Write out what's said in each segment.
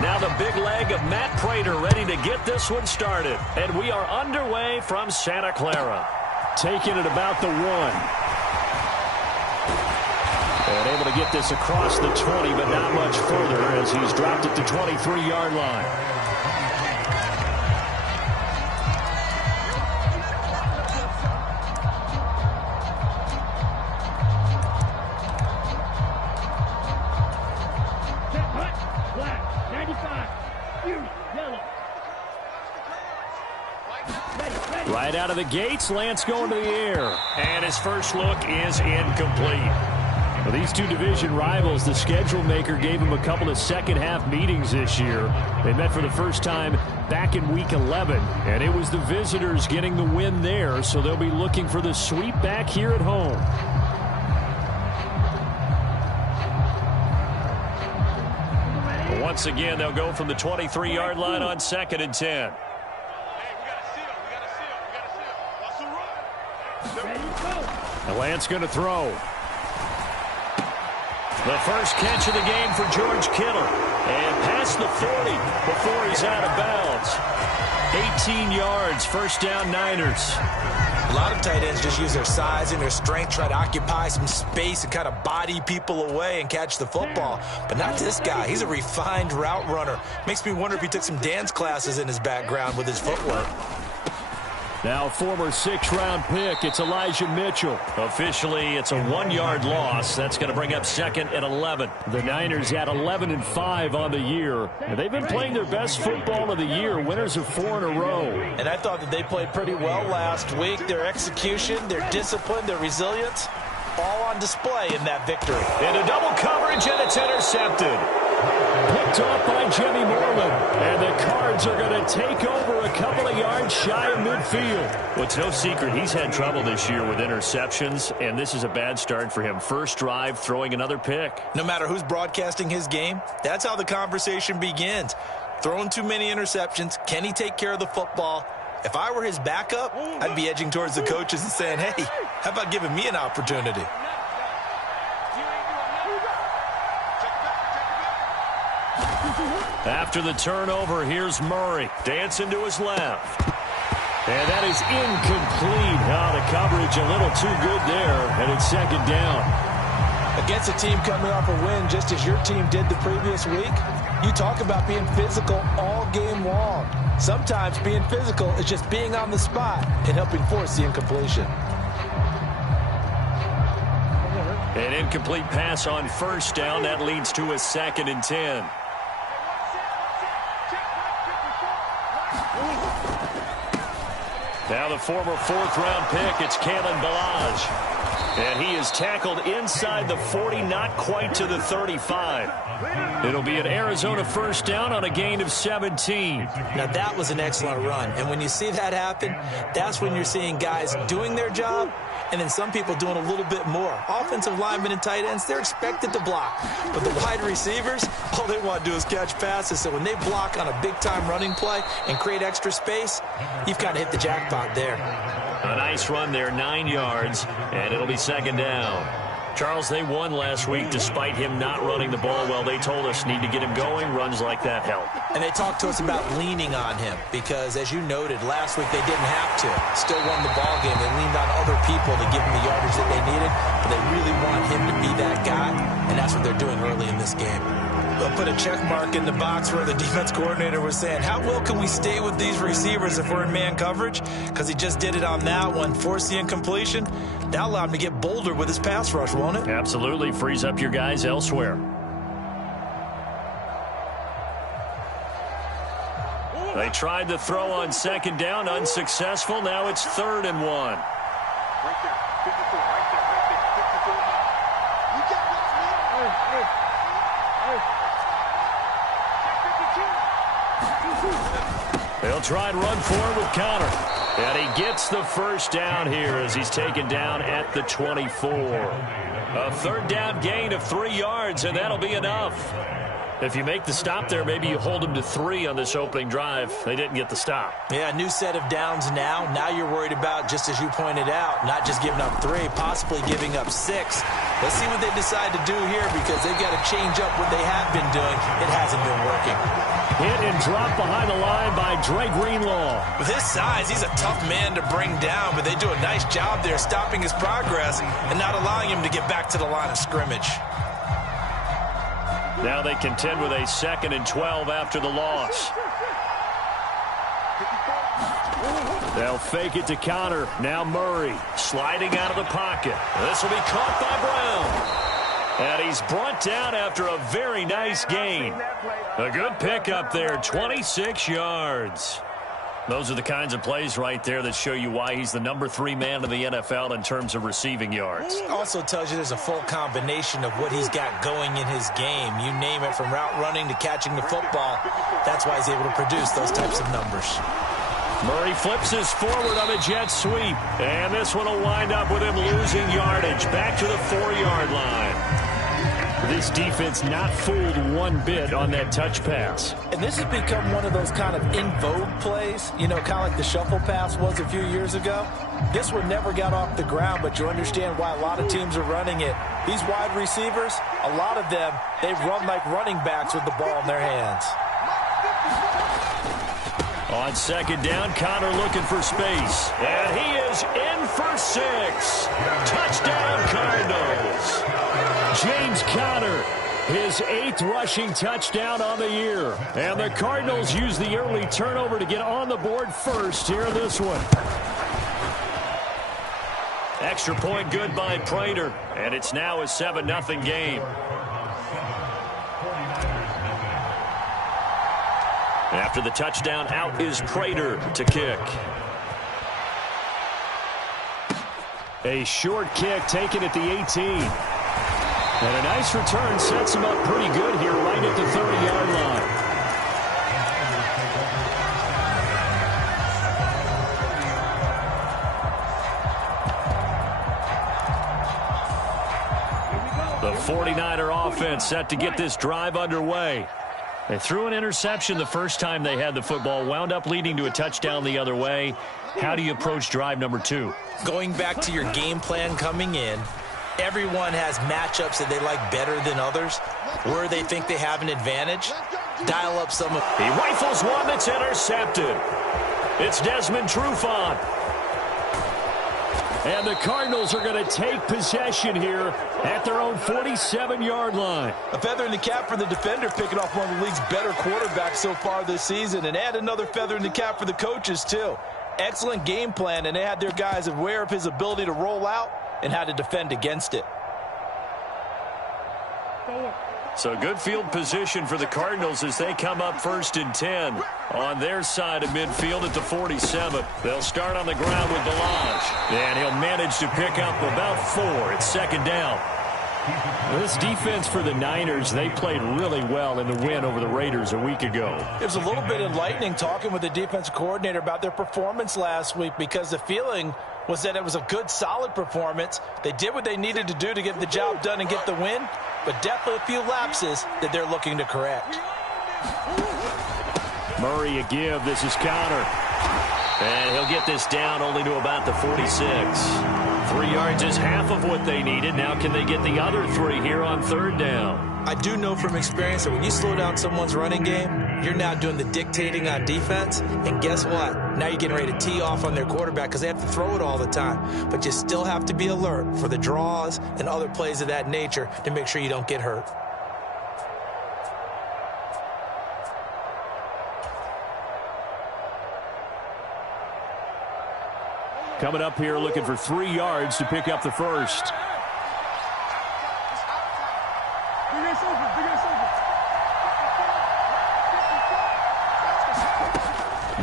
Now the big leg of Matt Prater ready to get this one started. And we are underway from Santa Clara. Taking it about the 1. And able to get this across the 20, but not much further as he's dropped it to 23-yard line. Right out of the gates, Lance going to the air. And his first look is incomplete. Well, these two division rivals, the schedule maker gave them a couple of second-half meetings this year. They met for the first time back in Week 11, and it was the visitors getting the win there, so they'll be looking for the sweep back here at home. Once again, they'll go from the 23-yard line on 2nd and 10. And Lance going to throw. The first catch of the game for George Kittle. And past the 40 before he's out of bounds. 18 yards, first down Niners. A lot of tight ends just use their size and their strength, try to occupy some space and kind of body people away and catch the football. But not this guy. He's a refined route runner. Makes me wonder if he took some dance classes in his background with his footwork. Now former 6th-round pick, it's Elijah Mitchell. Officially, it's a 1-yard loss. That's going to bring up 2nd and 11. The Niners had 11-5 on the year, and they've been playing their best football of the year, winners of 4 in a row. And I thought that they played pretty well last week. Their execution, their discipline, their resilience, all on display in that victory. Into double coverage, and it's intercepted. Picked off by Jimmy Moreland, and the Cards are going to take over a couple of yards shy of midfield. Well, it's no secret he's had trouble this year with interceptions, and this is a bad start for him. First drive, throwing another pick. No matter who's broadcasting his game, that's how the conversation begins. Throwing too many interceptions, can he take care of the football? If I were his backup, I'd be edging towards the coaches and saying, hey, how about giving me an opportunity? After the turnover, here's Murray. Dancing to his left. And that is incomplete. Oh, the coverage a little too good there, and it's 2nd down. Against a team coming off a win just as your team did the previous week, you talk about being physical all game long. Sometimes being physical is just being on the spot and helping force the incompletion. An incomplete pass on first down. That leads to a 2nd and 10. Now the former 4th-round pick, it's Kalen Ballage. And he is tackled inside the 40, not quite to the 35. It'll be an Arizona first down on a gain of 17. Now that was an excellent run. And when you see that happen, that's when you're seeing guys doing their job and then some people doing a little bit more. Offensive linemen and tight ends, they're expected to block. But the wide receivers, all they want to do is catch passes. So when they block on a big-time running play and create extra space, you've kind of hit the jackpot there. A nice run there, 9 yards, and it'll be 2nd down. Charles, they won last week despite him not running the ball well. They told us need to get him going. Runs like that help. And they talked to us about leaning on him because, as you noted, last week they didn't have to. Still won the ball game. They leaned on other people to give him the yardage that they needed, but they really want him to be that guy, and that's what they're doing early in this game. They'll put a check mark in the box where the defense coordinator was saying, how well can we stay with these receivers if we're in man coverage? Because he just did it on that one, forced the incompletion. That'll allow him to get bolder with his pass rush, won't it? Absolutely. Frees up your guys elsewhere. They tried the throw on 2nd down, unsuccessful. Now it's 3rd and 1. Right there, 54, right there, 54. You got what's me? They'll try and run forward with Connor. And he gets the first down here as he's taken down at the 24. A 3rd down gain of 3 yards, and that'll be enough. If you make the stop there, maybe you hold them to 3 on this opening drive. They didn't get the stop. Yeah, new set of downs now. Now you're worried about, just as you pointed out, not just giving up 3, possibly giving up 6. Let's see what they decide to do here, because they've got to change up what they have been doing. It hasn't been working. Hit and drop behind the line by Dre Greenlaw. With his size, he's a tough man to bring down, but they do a nice job there stopping his progress and not allowing him to get back to the line of scrimmage. Now they contend with a 2nd and 12 after the loss. They'll fake it to Connor. Now Murray sliding out of the pocket. This will be caught by Brown. And he's brought down after a very nice gain. A good pickup there, 26 yards. Those are the kinds of plays right there that show you why he's the number 3 man in the NFL in terms of receiving yards. Also tells you there's a full combination of what he's got going in his game. You name it, from route running to catching the football. That's why he's able to produce those types of numbers. Murray flips his forward on a jet sweep. And this one will wind up with him losing yardage back to the 4-yard line. This defense not fooled one bit on that touch pass. And this has become one of those kind of in vogue plays, you know, kind of like the shuffle pass was a few years ago. This one never got off the ground, but you understand why a lot of teams are running it. These wide receivers, a lot of them, they run like running backs with the ball in their hands. On 2nd down, Connor looking for space. And he is in for 6. Touchdown, Cardinals. James Conner, his 8th rushing touchdown on the year. And the Cardinals use the early turnover to get on the board first here in this one. Extra point good by Prater. And it's now a 7-0 game. After the touchdown, out is Prater to kick. A short kick taken at the 18. And a nice return sets him up pretty good here right at the 30-yard line. The 49er offense set to get this drive underway. They threw an interception the first time they had the football, wound up leading to a touchdown the other way. How do you approach drive number 2? Going back to your game plan coming in, everyone has matchups that they like better than others, where they think they have an advantage. Dial up some of... He rifles one that's intercepted. It's Desmond Trufant. And the Cardinals are going to take possession here at their own 47-yard line. A feather in the cap for the defender, picking off one of the league's better quarterbacks so far this season, and add another feather in the cap for the coaches, too. Excellent game plan, and they had their guys aware of his ability to roll out and how to defend against it. So good field position for the Cardinals as they come up 1st and 10 on their side of midfield at the 47. They'll start on the ground with Boodawg, and he'll manage to pick up about 4. It's 2nd down. This defense for the Niners, they played really well in the win over the Raiders a week ago. It was a little bit enlightening talking with the defensive coordinator about their performance last week, because the feeling was that it was a good, solid performance. They did what they needed to do to get the job done and get the win, but definitely a few lapses that they're looking to correct. Murray a give. This is Connor. And he'll get this down only to about the 46. 3 yards is half of what they needed. Now can they get the other 3 here on 3rd down? I do know from experience that when you slow down someone's running game, you're now doing the dictating on defense. And guess what? Now you're getting ready to tee off on their quarterback because they have to throw it all the time. But you still have to be alert for the draws and other plays of that nature to make sure you don't get hurt. Coming up here looking for 3 yards to pick up the first.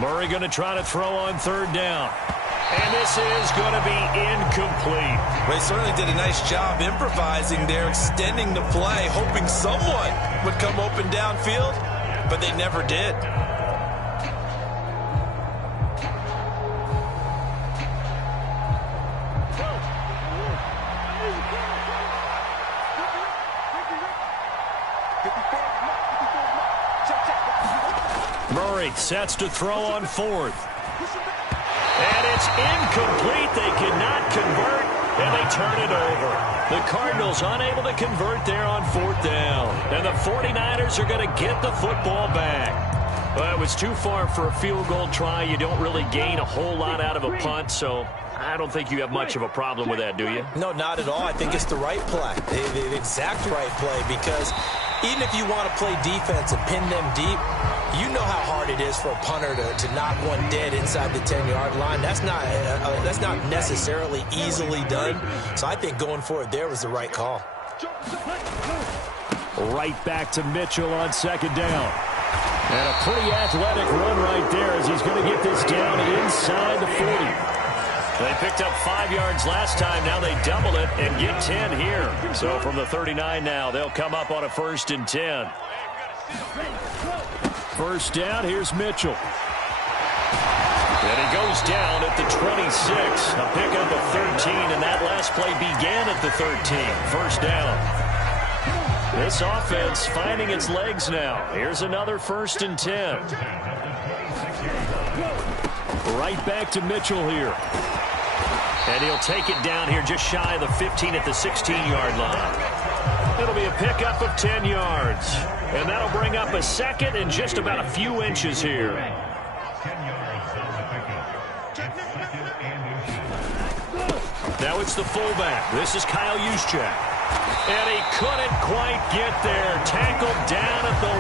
Murray going to try to throw on 3rd down. And this is going to be incomplete. Well, he certainly did a nice job improvising there, extending the play, hoping someone would come open downfield, but they never did. Murray sets to throw on 4th. And it's incomplete. They cannot convert, and they turn it over. The Cardinals unable to convert there on 4th down. And the 49ers are going to get the football back. Well, it was too far for a field goal try. You don't really gain a whole lot out of a punt, so I don't think you have much of a problem with that, do you? No, not at all. I think it's the right play, the exact right play, because even if you want to play defense and pin them deep, you know how hard it is for a punter to knock one dead inside the 10-yard line. That's not necessarily easily done. So I think going for it there was the right call. Right back to Mitchell on 2nd down. And a pretty athletic run right there as he's going to get this down inside the 40. They picked up 5 yards last time. Now they double it and get 10 here. So from the 39 now, they'll come up on a 1st and 10. 1st down, here's Mitchell. And he goes down at the 26. A pickup of 13, and that last play began at the 13. 1st down. This offense finding its legs now. Here's another 1st and 10. Right back to Mitchell here. And he'll take it down here just shy of the 15 at the 16-yard line. It'll be a pickup of 10 yards. And that'll bring up a 2nd and just about a few inches here. Now it's the fullback. This is Kyle Juszczyk. And he couldn't quite get there. Tackled down at the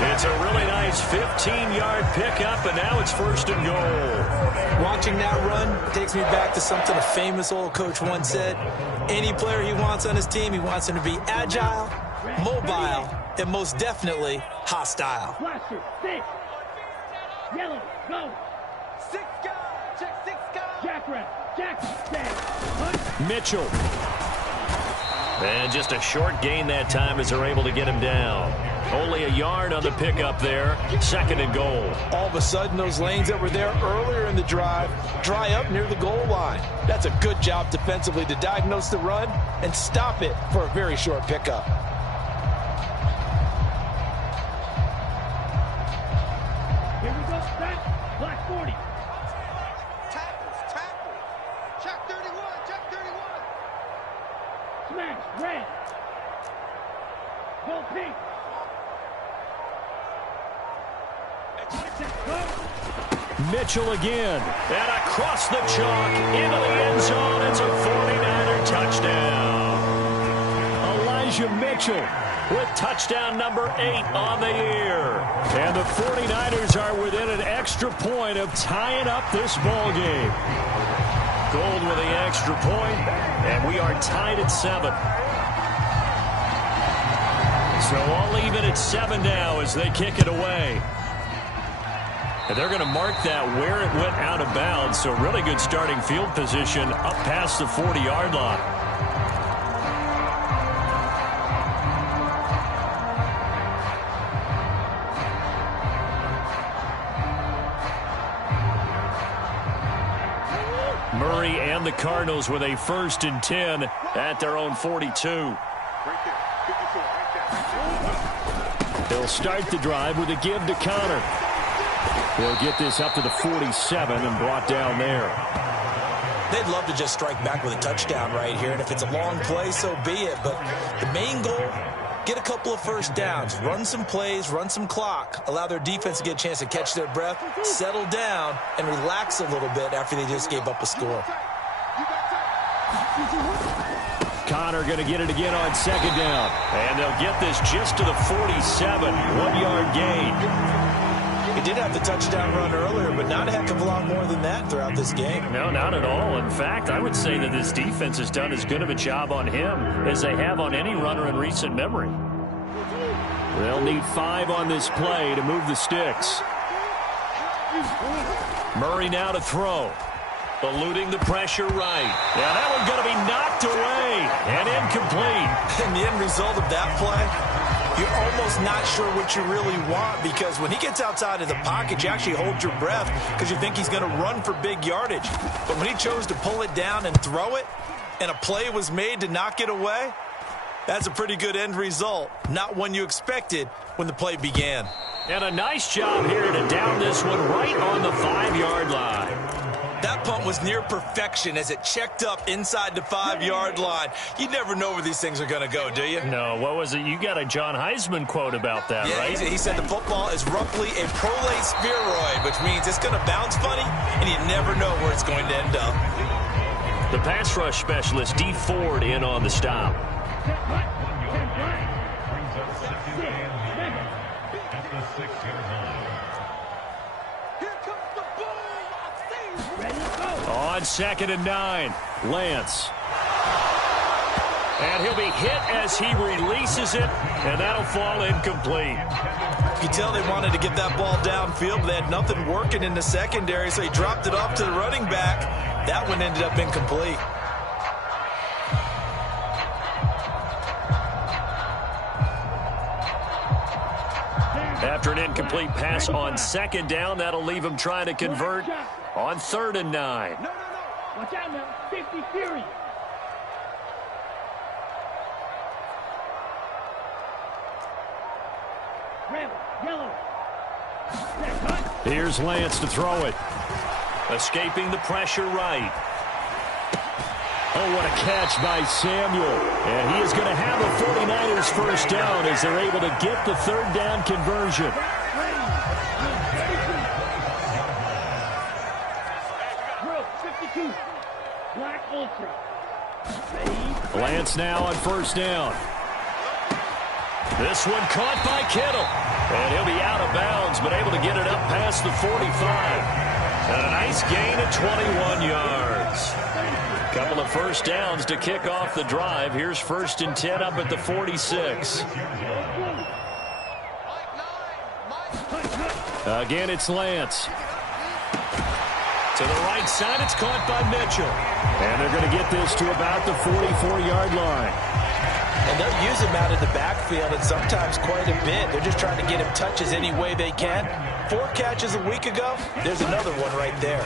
1. It's a really nice 15-yard pickup, and now it's 1st and goal. Watching that run takes me back to something a famous old coach once said. Any player he wants on his team, he wants him to be agile, mobile, and most definitely hostile. Blaster, 6. Yellow, go. 6 guys. Check 6 guys. Jack rep. Jack, stand. Mitchell. And just a short gain that time as they're able to get him down. Only a yard on the pickup there. 2nd and goal. All of a sudden, those lanes that were there earlier in the drive dry up near the goal line. That's a good job defensively to diagnose the run and stop it for a very short pickup. Here we go, back. Black 40. Tackles. Check 31. Smash, red. Go pink. Mitchell again. And across the chalk into the end zone. It's a 49er touchdown. Elijah Mitchell with touchdown number 8 on the year. And the 49ers are within an extra point of tying up this ball game. Gold with the extra point, and we are tied at 7. So all even at 7 now as they kick it away. And they're going to mark that where it went out of bounds. So really good starting field position up past the 40-yard line. Murray and the Cardinals with a 1st and 10 at their own 42. Right there. 54. Right there. They'll start the drive with a give to Connor. They'll get this up to the 47 and brought down there. They'd love to just strike back with a touchdown right here, and if it's a long play, so be it. But the main goal, get a couple of 1st downs, run some plays, run some clock, allow their defense to get a chance to catch their breath, settle down, and relax a little bit after they just gave up a score. Connor going to get it again on 2nd down. And they'll get this just to the 47, 1-yard gain. He did have the touchdown run earlier, but not a heck of a lot more than that throughout this game. No, not at all. In fact, I would say that this defense has done as good of a job on him as they have on any runner in recent memory. They'll need 5 on this play to move the sticks. Murray now to throw. Eluding the pressure right. Yeah, that one's going to be knocked away and incomplete. And the end result of that play, you're almost not sure what you really want, because when he gets outside of the pocket, you actually hold your breath because you think he's going to run for big yardage. But when he chose to pull it down and throw it, and a play was made to knock it away, That's a pretty good end result. Not one you expected when the play began. And a nice job here to down this one right on the 5-yard line. That punt was near perfection as it checked up inside the 5-yard line. You never know where these things are going to go, do you? No, what was it? You got a John Heisman quote about that, yeah, right? He said the football is roughly a prolate spheroid, which means it's going to bounce funny, and you never know where it's going to end up. The pass rush specialist, D. Ford, in on the stop. On 2nd and 9, Lance. And he'll be hit as he releases it, and that'll fall incomplete. You can tell they wanted to get that ball downfield, but they had nothing working in the secondary, so he dropped it off to the running back. That one ended up incomplete. After an incomplete pass on 2nd down, that'll leave him trying to convert on 3rd and 9. No. Watch out now. 50 Fury. Red, yellow. Here's Lance to throw it. Escaping the pressure right. Oh, what a catch by Samuel. And he is going to have the 49ers first down as they're able to get the 3rd down conversion. Drill, 52. Black Ultra. Lance now on 1st down. This one caught by Kittle. And he'll be out of bounds, but able to get it up past the 45. And a nice gain of 21 yards. Couple of first downs to kick off the drive. Here's 1st and 10 up at the 46. Again, it's Lance. To the right side, it's caught by Mitchell. And they're going to get this to about the 44-yard line. And they'll use him out of the backfield, and sometimes quite a bit. They're just trying to get him touches any way they can. 4 catches a week ago. There's another one right there.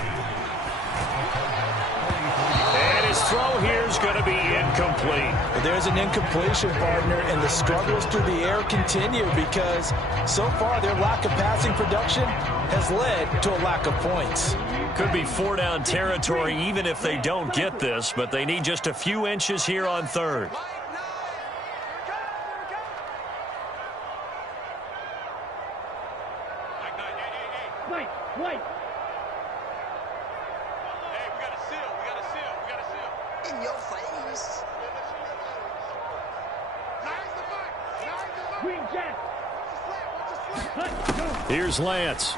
And his throw here is going to be incomplete. There's an incompletion, partner, and the struggles through the air continue because so far their lack of passing production has led to a lack of points. Could be 4-down territory even if they don't get this, but they need just a few inches here on 3rd. Wait. Hey, we got a seal. In your face. Green Jack. Here's Lance.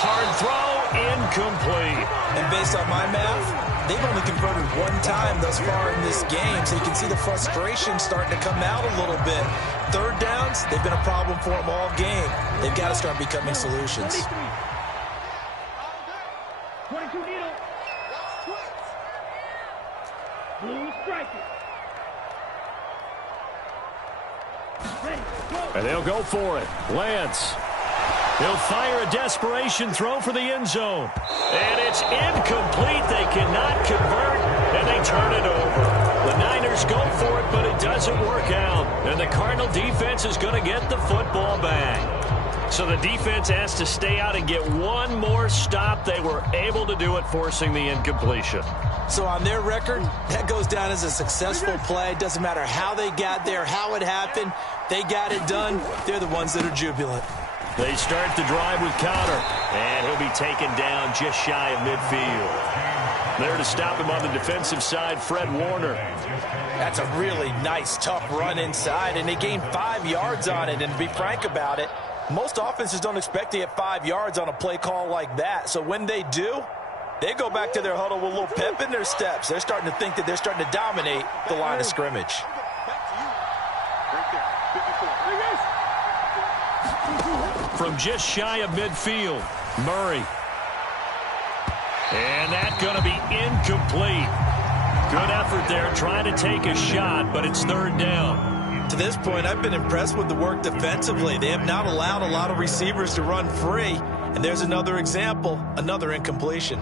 Hard throw, incomplete. And based on my math, they've only converted 1 time thus far in this game, so you can see the frustration starting to come out a little bit. 3rd downs, they've been a problem for them all game. They've got to start becoming solutions. 22 needle. Blue striker. Ready, go. And they'll go for it. Lance. He'll fire a desperation throw for the end zone. And it's incomplete. They cannot convert, and they turn it over. The Niners go for it, but it doesn't work out. And the Cardinal defense is going to get the football back. So the defense has to stay out and get one more stop. They were able to do it, forcing the incompletion. So on their record, that goes down as a successful play. Doesn't matter how they got there, how it happened. They got it done. They're the ones that are jubilant. They start the drive with Connor, and he'll be taken down just shy of midfield. There to stop him on the defensive side, Fred Warner. That's a really nice, tough run inside, and they gained 5 yards on it. And to be frank about it, most offenses don't expect to get 5 yards on a play call like that. So when they do, they go back to their huddle with a little pep in their steps. They're starting to think that they're starting to dominate the line of scrimmage. From just shy of midfield, Murray. And that's going to be incomplete. Good effort there trying to take a shot, but it's 3rd down. To this point, I've been impressed with the work defensively. They have not allowed a lot of receivers to run free. And there's another example, another incompletion.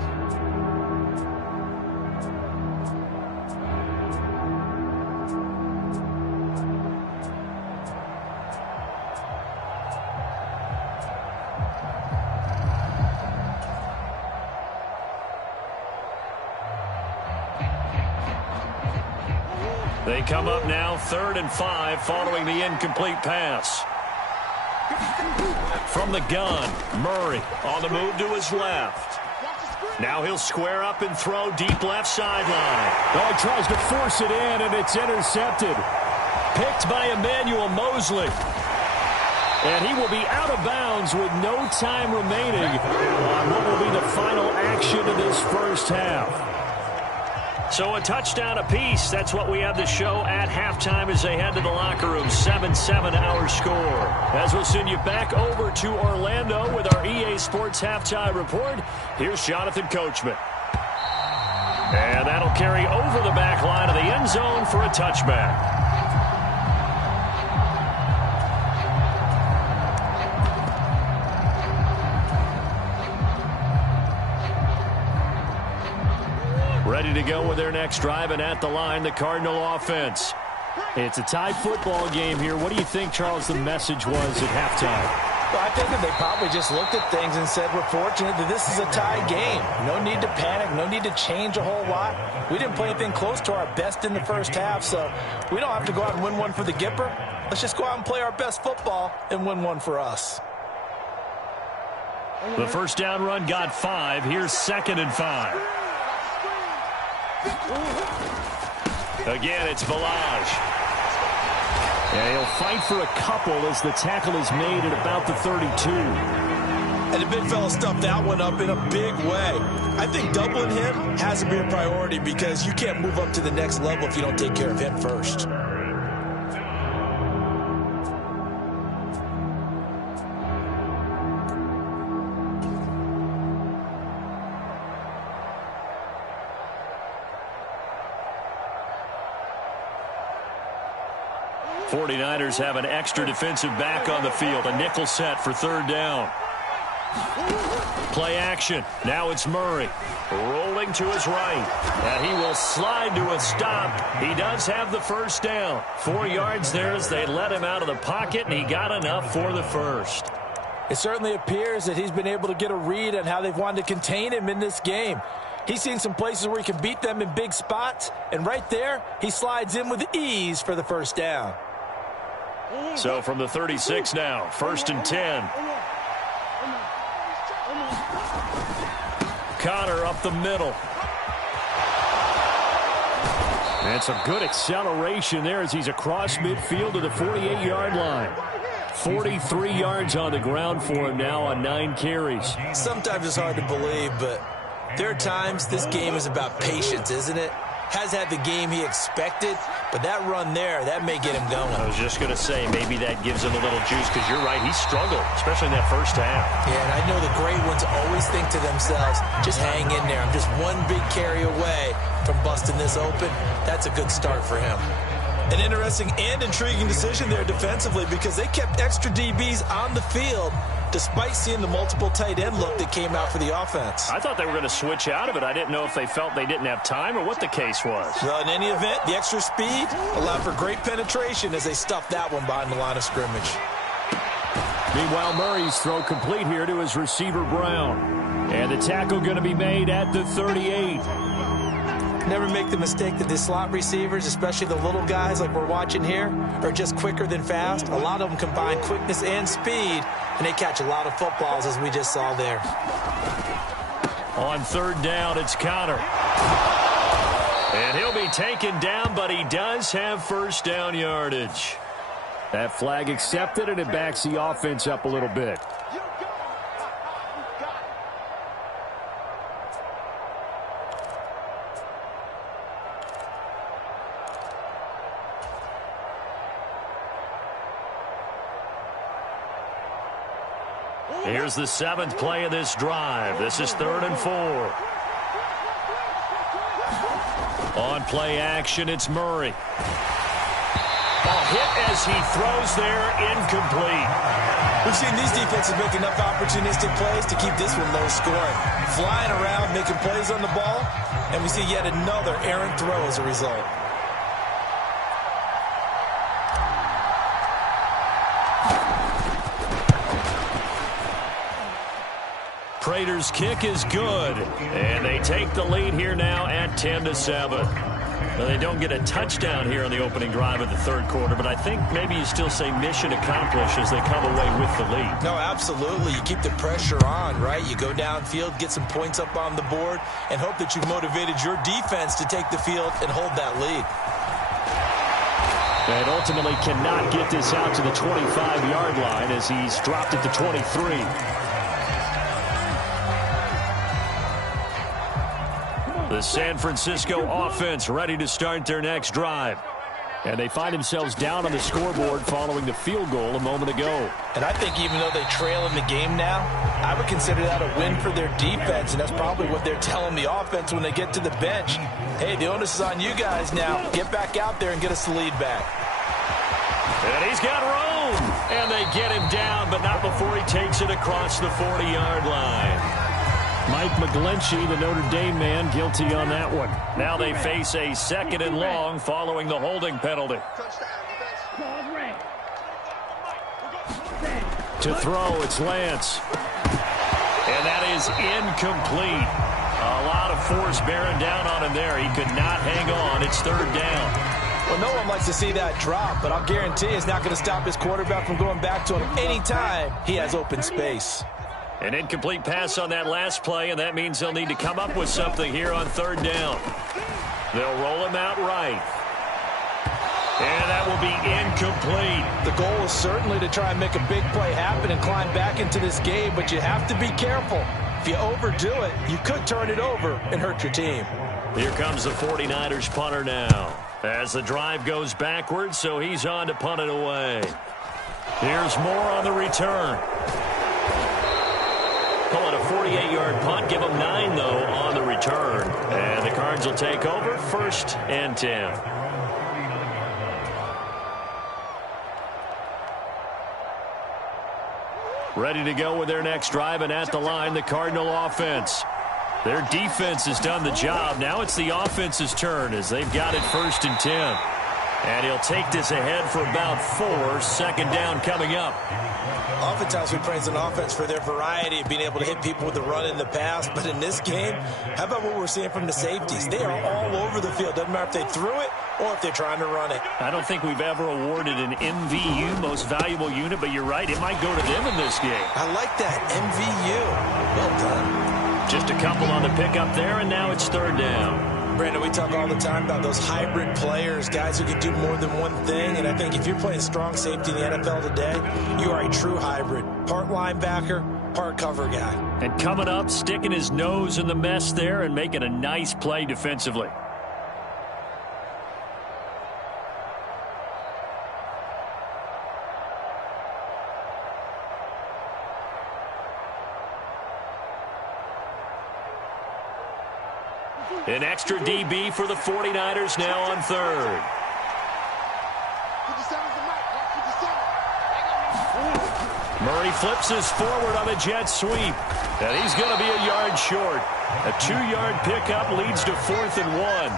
They come up now 3rd and 5 following the incomplete pass. From the gun, Murray on the move to his left. Now he'll square up and throw deep left sideline. Oh, he tries to force it in, and it's intercepted. Picked by Emmanuel Mosley. And he will be out of bounds with no time remaining on what will be the final action of this first half. So a touchdown apiece. That's what we have to show at halftime as they head to the locker room. 7-7 our score. As we'll send you back over to Orlando with our EA Sports halftime report, here's Jonathan Coachman. And that'll carry over the back line of the end zone for a touchback. Ready to go with their next drive, and at the line, the Cardinal offense. It's a tied football game here. What do you think, Charles, the message was at halftime? Well, I think that they probably just looked at things and said, we're fortunate that this is a tie game. No need to panic. No need to change a whole lot. We didn't play anything close to our best in the first half, so we don't have to go out and win one for the Gipper. Let's just go out and play our best football and win one for us. The first down run got 5. Here's 2nd and 5. Again, it's Boodawg. And he'll fight for a couple as the tackle is made at about the 32. And the big fella stuffed that one up in a big way. I think doubling him has to be a priority because you can't move up to the next level if you don't take care of him first. '49ers have an extra defensive back on the field. A nickel set for 3rd down. Play action. Now it's Murray. Rolling to his right. And he will slide to a stop. He does have the first down. 4 yards there as they let him out of the pocket, and he got enough for the first. It certainly appears that he's been able to get a read on how they've wanted to contain him in this game. He's seen some places where he can beat them in big spots, and right there, he slides in with ease for the first down. So from the 36 now, 1st and 10. Connor up the middle. And some good acceleration there as he's across midfield to the 48-yard line. 43 yards on the ground for him now on 9 carries. Sometimes it's hard to believe, but there are times this game is about patience, isn't it? Has had the game he expected, but that run there, that may get him going. I was just going to say, maybe that gives him a little juice, because you're right, he struggled, especially in that first half. Yeah, and I know the great ones always think to themselves, just hang in there. I'm just one big carry away from busting this open. That's a good start for him. An interesting and intriguing decision there defensively because they kept extra DBs on the field despite seeing the multiple tight end look that came out for the offense. I thought they were going to switch out of it. I didn't know if they felt they didn't have time or what the case was. Well, in any event, the extra speed allowed for great penetration as they stuffed that one behind the line of scrimmage. Meanwhile, Murray's throw complete here to his receiver, Brown. And the tackle going to be made at the 38. Never make the mistake that the slot receivers, especially the little guys like we're watching here, are just quicker than fast. A lot of them combine quickness and speed, and they catch a lot of footballs, as we just saw there. On 3rd down, it's Connor. And he'll be taken down, but he does have first down yardage. That flag accepted, and it backs the offense up a little bit. Here's the 7th play of this drive. This is 3rd and 4. On play action, it's Murray. A hit as he throws there, incomplete. We've seen these defenses make enough opportunistic plays to keep this one low scoring. Flying around, making plays on the ball, and we see yet another errant throw as a result. Prater's kick is good, and they take the lead here now at 10-7. Well, they don't get a touchdown here on the opening drive of the third quarter, but I think maybe you still say mission accomplished as they come away with the lead. No, absolutely. You keep the pressure on, right? You go downfield, get some points up on the board, and hope that you've motivated your defense to take the field and hold that lead. And ultimately cannot get this out to the 25-yard line as he's dropped at the 23. The San Francisco offense ready to start their next drive. And they find themselves down on the scoreboard following the field goal a moment ago. And I think even though they trail in the game now, I would consider that a win for their defense, and that's probably what they're telling the offense when they get to the bench. Hey, the onus is on you guys now. Get back out there and get us the lead back. And he's got room. And they get him down, but not before he takes it across the 40-yard line. Mike McGlinchey, the Notre Dame man, guilty on that one. Now they face a 2nd and long following the holding penalty. To throw, it's Lance. And that is incomplete. A lot of force bearing down on him there. He could not hang on. It's 3rd down. Well, no one likes to see that drop, but I'll guarantee it's not going to stop his quarterback from going back to him anytime he has open space. An incomplete pass on that last play, and that means they'll need to come up with something here on 3rd down. They'll roll him out right. And that will be incomplete. The goal is certainly to try and make a big play happen and climb back into this game, but you have to be careful. If you overdo it, you could turn it over and hurt your team. Here comes the 49ers punter now. As the drive goes backwards, so he's on to punt it away. Here's more on the return. Call it a 48-yard punt. Give them 9, though, on the return. And the Cards will take over 1st and 10. Ready to go with their next drive, and at the line, the Cardinal offense. Their defense has done the job. Now it's the offense's turn as they've got it 1st and 10. And he'll take this ahead for about 4. 2nd down coming up. Oftentimes we praise an offense for their variety of being able to hit people with the run in the pass. But in this game, how about what we're seeing from the safeties? They are all over the field. Doesn't matter if they threw it or if they're trying to run it. I don't think we've ever awarded an MVU, most valuable unit, but you're right. It might go to them in this game. I like that. MVU. Well done. Just a couple on the pickup there, and now it's 3rd down. Brandon, we talk all the time about those hybrid players, guys who can do more than one thing. And I think if you're playing strong safety in the NFL today, you are a true hybrid. Part linebacker, part cover guy. And coming up, sticking his nose in the mess there and making a nice play defensively. An extra DB for the 49ers now on 3rd. Murray flips this forward on a jet sweep. And he's going to be a yard short. A 2-yard pickup leads to 4th and 1.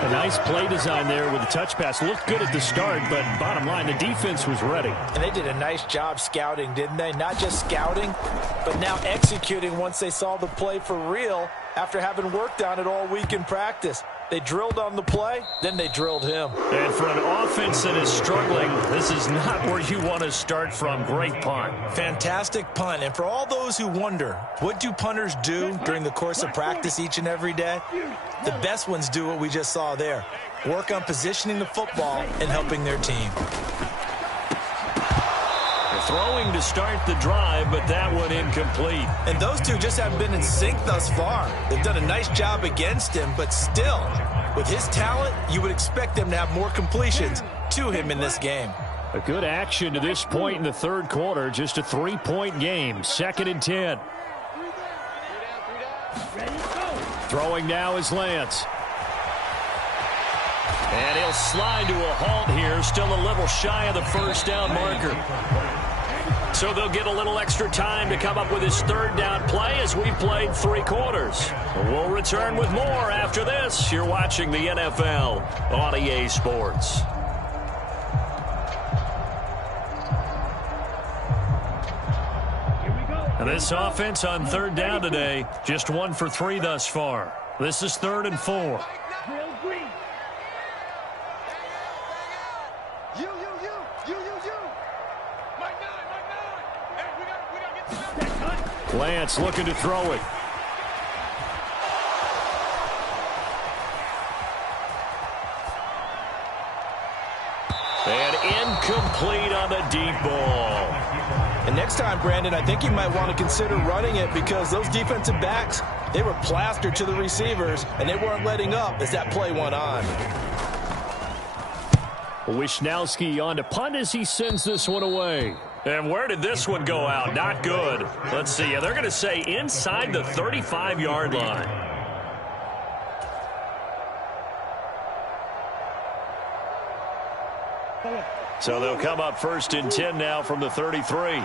A nice play design there with the touch pass. Looked good at the start, but bottom line, the defense was ready. And they did a nice job scouting, didn't they? Not just scouting, but now executing once they saw the play for real after having worked on it all week in practice. They drilled on the play, then they drilled him. And for an offense that is struggling, this is not where you want to start from. Great punt. Fantastic punt. And for all those who wonder, what do punters do during the course of practice each and every day? The best ones do what we just saw there. Work on positioning the football and helping their team. Throwing to start the drive, but that one incomplete. And those two just haven't been in sync thus far. They've done a nice job against him, but still, with his talent, you would expect them to have more completions to him in this game. A good action to this point in the 3rd quarter. Just a 3-point game. 2nd and 10. Throwing now is Lance. And he'll slide to a halt here. Still a little shy of the 1st down marker. So they'll get a little extra time to come up with his 3rd down play as we've played 3 quarters. We'll return with more after this. You're watching the NFL on EA Sports. And this offense on 3rd down today, just 1 for 3 thus far. This is 3rd and 4. Drill green. Lance looking to throw it. And incomplete on the deep ball. And next time, Brandon, I think you might want to consider running it because those defensive backs, they were plastered to the receivers, and they weren't letting up as that play went on. Wishnowski on to punt as he sends this one away. And where did this one go out? Not good. Let's see. They're going to say inside the 35-yard line. So they'll come up 1st and 10 now from the 33.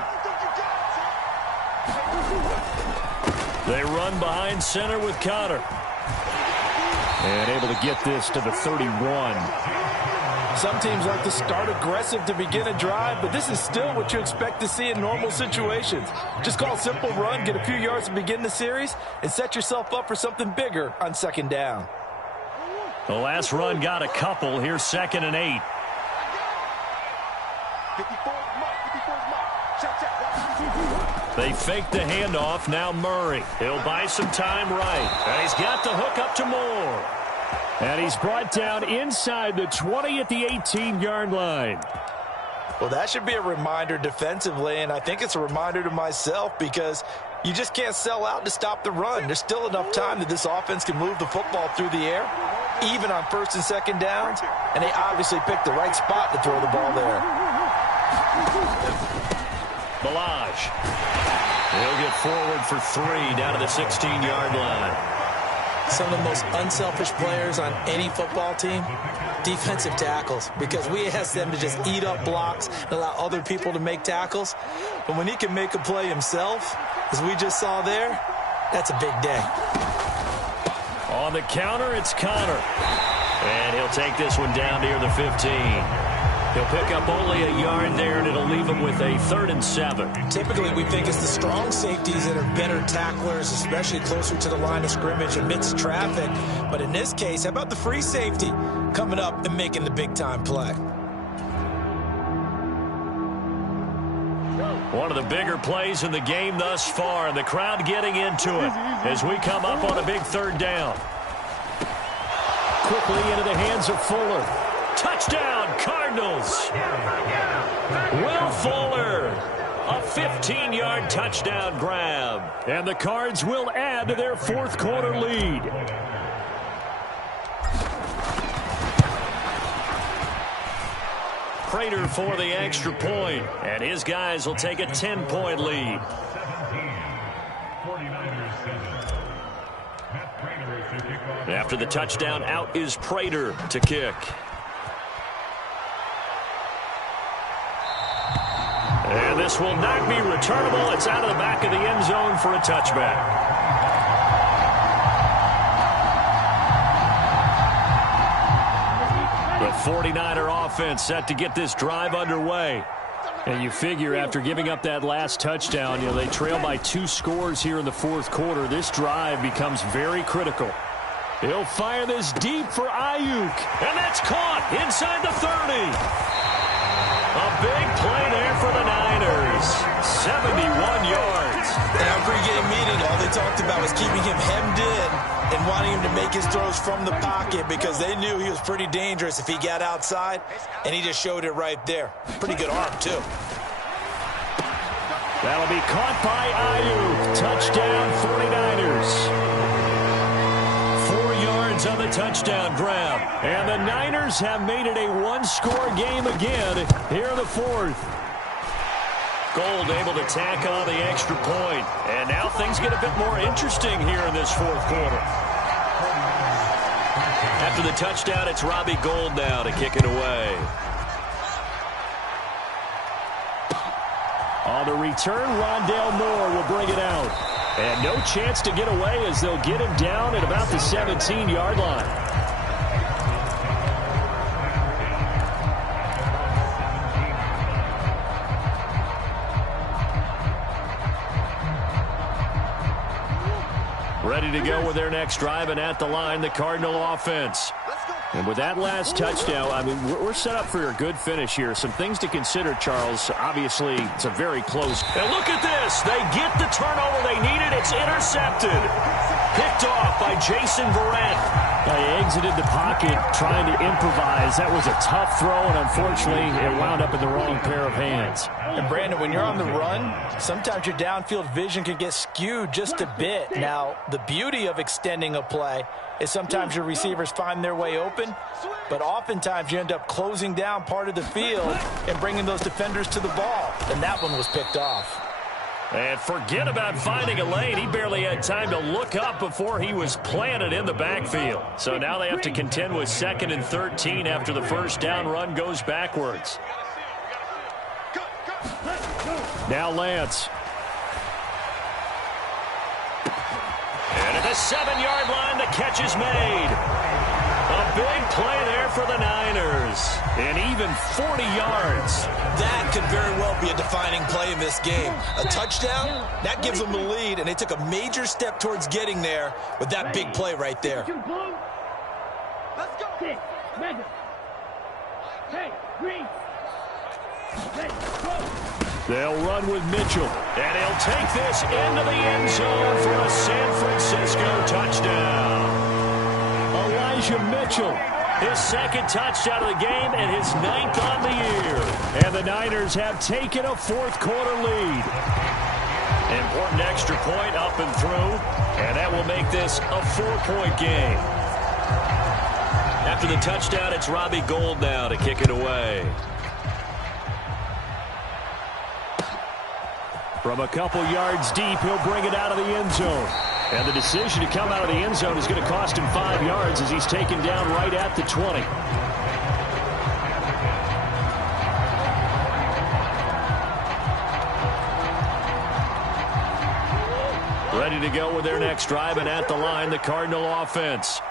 They run behind center with Connor. And able to get this to the 31. Some teams like to start aggressive to begin a drive, but this is still what you expect to see in normal situations. Just call a simple run, get a few yards to begin the series, and set yourself up for something bigger on 2nd down. The last run got a couple. Here's 2nd and 8. They fake the handoff. Now Murray. He'll buy some time right. And he's got the hook up to Moore. And he's brought down inside the 20 at the 18-yard line. Well, that should be a reminder defensively, and I think it's a reminder to myself because you just can't sell out to stop the run. There's still enough time that this offense can move the football through the air, even on 1st and 2nd downs, and they obviously picked the right spot to throw the ball there. Balaj. He'll get forward for 3 down to the 16-yard line. Some of the most unselfish players on any football team, defensive tackles, because we ask them to just eat up blocks and allow other people to make tackles. But when he can make a play himself, as we just saw there, that's a big day. On the counter, it's Connor. And he'll take this one down near the 15. He'll pick up only a yard there, and it'll leave him with a 3rd and 7. Typically, we think it's the strong safeties that are better tacklers, especially closer to the line of scrimmage amidst traffic. But in this case, how about the free safety coming up and making the big-time play? One of the bigger plays in the game thus far, and the crowd getting into it as we come up on a big 3rd down. Quickly into the hands of Fuller. Touchdown, Cardinals. Will Fuller, a 15-yard touchdown grab. And the Cards will add to their 4th quarter lead. Prater for the extra point, and his guys will take a 10-point lead. After the touchdown, out is Prater to kick. And this will not be returnable. It's out of the back of the end zone for a touchback. The 49er offense set to get this drive underway. And you figure after giving up that last touchdown, they trail by 2 scores here in the 4th quarter. This drive becomes very critical. He'll fire this deep for Ayuk. And that's caught inside the 30. A big play there for the Niners. 71 yards. In our pregame meeting, all they talked about was keeping him hemmed in and wanting him to make his throws from the pocket because they knew he was pretty dangerous if he got outside, and he just showed it right there. Pretty good arm, too. That'll be caught by Ayuk. Touchdown, 49ers. 4 yards on the touchdown grab. And the Niners have made it a 1-score game again here in the 4th. Gold able to tack on the extra point. And now things get a bit more interesting here in this 4th quarter. After the touchdown, it's Robbie Gould now to kick it away. On the return, Rondale Moore will bring it out. And no chance to get away as they'll get him down at about the 17-yard line. Ready to go with their next drive, and at the line, the Cardinal offense. Let's go. And with that last touchdown, I mean, we're set up for a good finish here. Some things to consider, Charles. Obviously, it's a very close. And look at this. They get the turnover they needed. It's intercepted. Picked off by Jason Verrett. He exited the pocket trying to improvise. That was a tough throw, and unfortunately, it wound up in the wrong pair of hands. And, Brandon, when you're on the run, sometimes your downfield vision can get skewed just a bit. Now, the beauty of extending a play is sometimes your receivers find their way open, but oftentimes you end up closing down part of the field and bringing those defenders to the ball. And that one was picked off. And forget about finding a lane. He barely had time to look up before he was planted in the backfield. So now they have to contend with 2nd and 13 after the first down run goes backwards. Now Lance. And at the 7-yard line, the catch is made. A big play there for the Niners. And even 40 yards. That could very well be a defining play in this game. A touchdown, that gives them the lead, and they took a major step towards getting there with that big play right there. Let's go. Hey, Green. They'll run with Mitchell. And he'll take this into the end zone for a San Francisco touchdown. Elijah Mitchell. His 2nd touchdown of the game and his 9th on the year. And the Niners have taken a 4th quarter lead. Important extra point up and through. And that will make this a 4-point game. After the touchdown, it's Robbie Gould now to kick it away. From a couple yards deep, he'll bring it out of the end zone. And the decision to come out of the end zone is going to cost him 5 yards as he's taken down right at the 20. Ready to go with their next drive, and at the line, the Cardinal offense.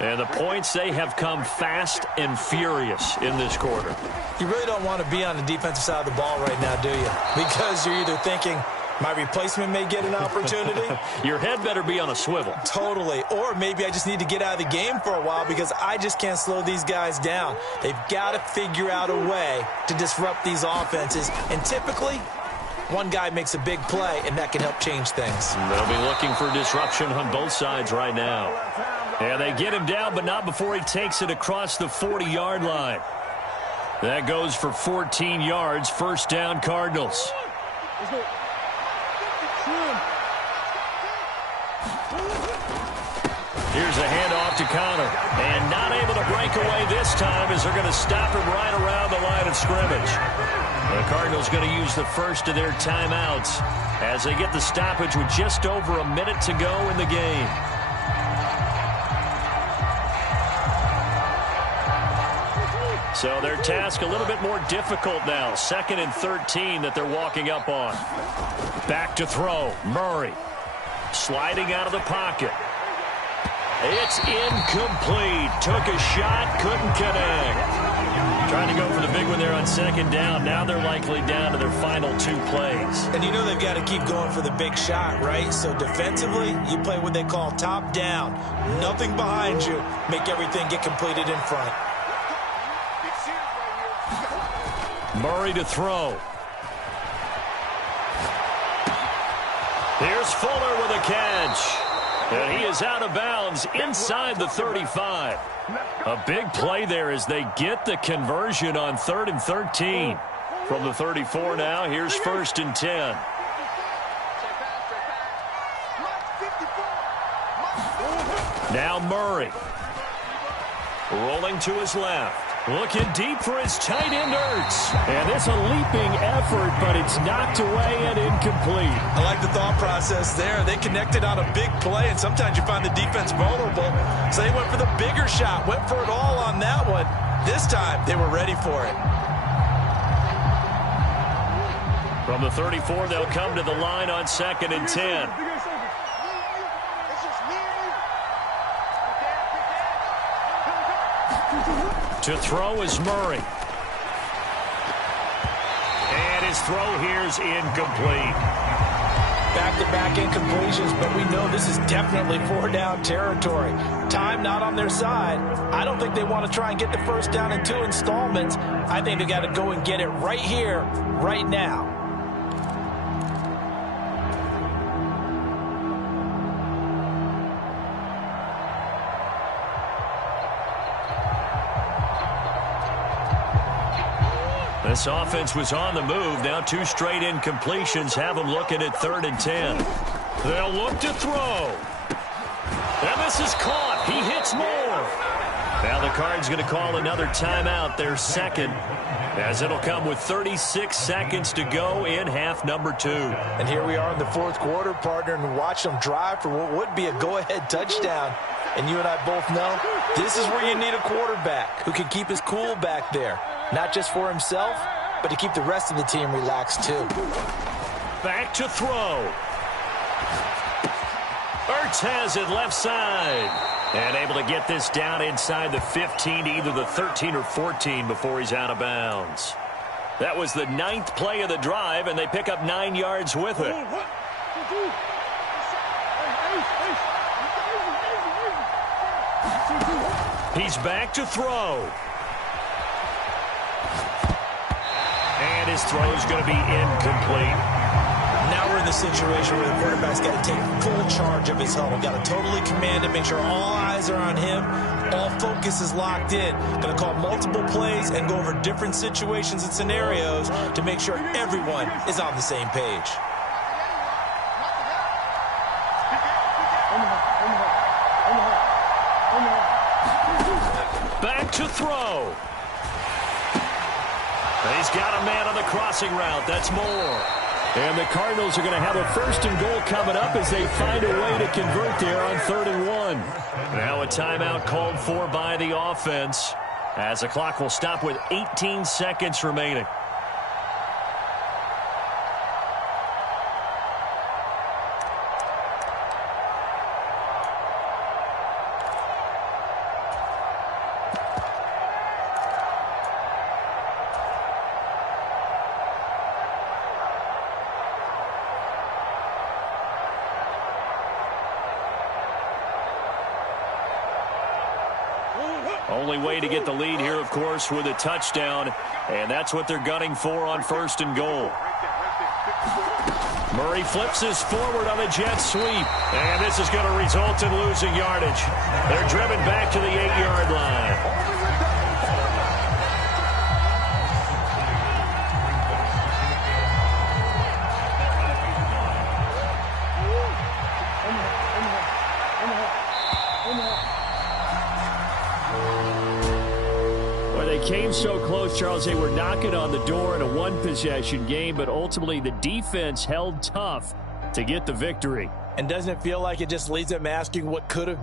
And the points, they have come fast and furious in this quarter. You really don't want to be on the defensive side of the ball right now, do you? Because you're either thinking, my replacement may get an opportunity. Your head better be on a swivel. Totally. Or maybe I just need to get out of the game for a while because I just can't slow these guys down. They've got to figure out a way to disrupt these offenses. And typically, one guy makes a big play, and that can help change things. They'll be looking for disruption on both sides right now. And they get him down, but not before he takes it across the 40-yard line. That goes for 14 yards. First down, Cardinals. Here's a handoff to Connor. And not able to break away this time as they're going to stop him right around the line of scrimmage. The Cardinals going to use the first of their timeouts as they get the stoppage with just over a minute to go in the game. So their task a little bit more difficult now. 2nd and 13 that they're walking up on. Back to throw. Murray sliding out of the pocket. It's incomplete. Took a shot, couldn't connect. Trying to go for the big one there on 2nd down. Now they're likely down to their final 2 plays. And you know they've got to keep going for the big shot, right? So defensively, you play what they call top down. Nothing behind you. Make everything get completed in front. Murray to throw. Here's Fuller with a catch. And he is out of bounds inside the 35. A big play there as they get the conversion on 3rd and 13. From the 34 now, here's 1st and 10. Now Murray. Rolling to his left. Looking deep for his tight end, Ertz. And it's a leaping effort, but it's knocked away and incomplete. I like the thought process there. They connected on a big play, and sometimes you find the defense vulnerable. So they went for the bigger shot, went for it all on that one. This time, they were ready for it. From the 34, they'll come to the line on 2nd and 10. To throw is Murray. And his throw here is incomplete. back-to-back incompletions, but we know this is definitely 4-down territory. Time not on their side. I don't think they want to try and get the first down in 2 installments. I think they got to go and get it right here, right now. This offense was on the move. Now 2 straight incompletions have them looking at 3rd and 10. They'll look to throw. And this is caught. He hits more. Now the Cards going to call another timeout, their second, as it'll come with 36 seconds to go in half number 2. And here we are in the 4th quarter, partner, and watch them drive for what would be a go-ahead touchdown. And you and I both know this is where you need a quarterback who can keep his cool back there. Not just for himself, but to keep the rest of the team relaxed, too. Back to throw. Ertz has it left side. And able to get this down inside the 15 to either the 13 or 14 before he's out of bounds. That was the 9th play of the drive, and they pick up 9 yards with it. He's back to throw. And his throw is going to be incomplete. Now we're in the situation where the quarterback's got to take full charge of his huddle. Got to totally command it, make sure all eyes are on him. All focus is locked in. Going to call multiple plays and go over different situations and scenarios to make sure everyone is on the same page. Back to throw. He's got a man on the crossing route. That's more. And the Cardinals are going to have a 1st and goal coming up as they find a way to convert there on 3rd and 1. Now a timeout called for by the offense as the clock will stop with 18 seconds remaining. Only way to get the lead here, of course, with a touchdown, and that's what they're gunning for on 1st and goal. Murray flips this forward on a jet sweep, and this is going to result in losing yardage. They're driven back to the 8-yard line. Came so close, Charles. They were knocking on the door in a 1-possession game, but ultimately the defense held tough to get the victory. And doesn't it feel like it just leaves them asking what could have